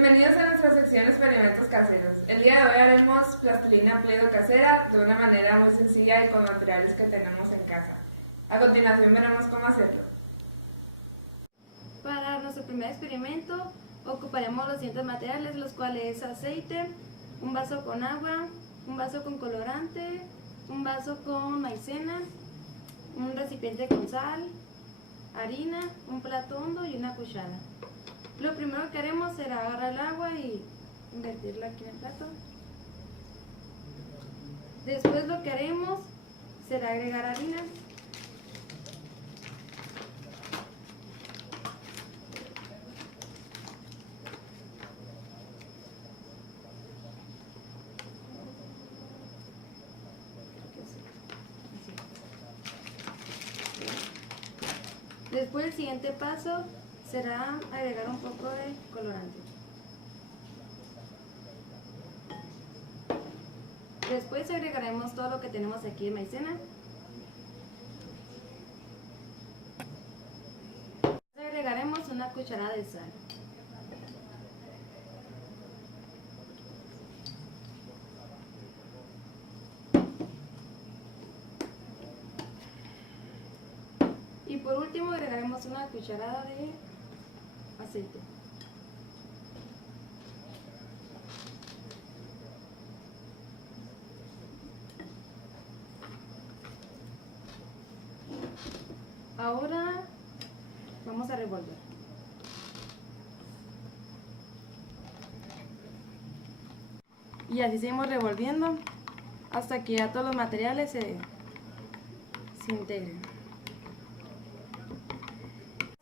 Bienvenidos a nuestra sección Experimentos Caseros. El día de hoy haremos plastilina Play-Doh casera de una manera muy sencilla y con materiales que tenemos en casa. A continuación veremos cómo hacerlo. Para nuestro primer experimento ocuparemos los siguientes materiales, los cuales es aceite, un vaso con agua, un vaso con colorante, un vaso con maicena, un recipiente con sal, harina, un plato hondo y una cuchara. Lo primero que haremos será agarrar el agua y invertirla aquí en el plato. Después lo que haremos será agregar harina. Después el siguiente paso será agregar un poco de colorante. Después agregaremos todo lo que tenemos aquí de maicena. Agregaremos una cucharada de sal. Y por último agregaremos una cucharada de aceite. Ahora vamos a revolver. Y así seguimos revolviendo hasta que ya todos los materiales se integren.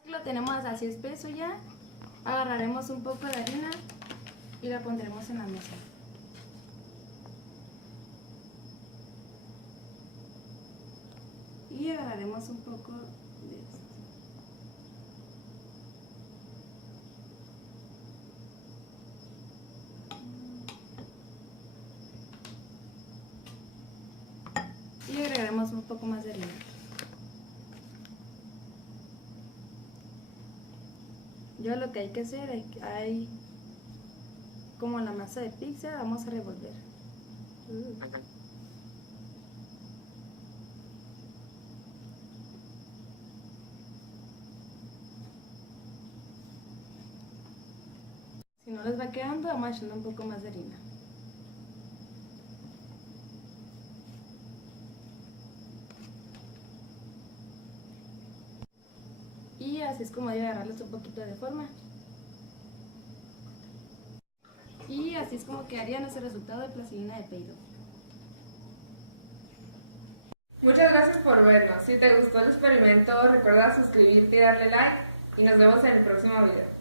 Lo tenemos así espeso ya, agarraremos un poco de harina y la pondremos en la mesa. Y agarraremos un poco de esto. Y agregaremos un poco más de harina. Yo lo que hay que hacer hay como la masa de pizza, vamos a revolver. Si no les va quedando, vamos echando un poco más de harina. Y así es como debe agarrarles un poquito de forma. Y así es como quedaría nuestro resultado de plastilina de Play-Doh. Muchas gracias por vernos. Si te gustó el experimento, recuerda suscribirte y darle like y nos vemos en el próximo video.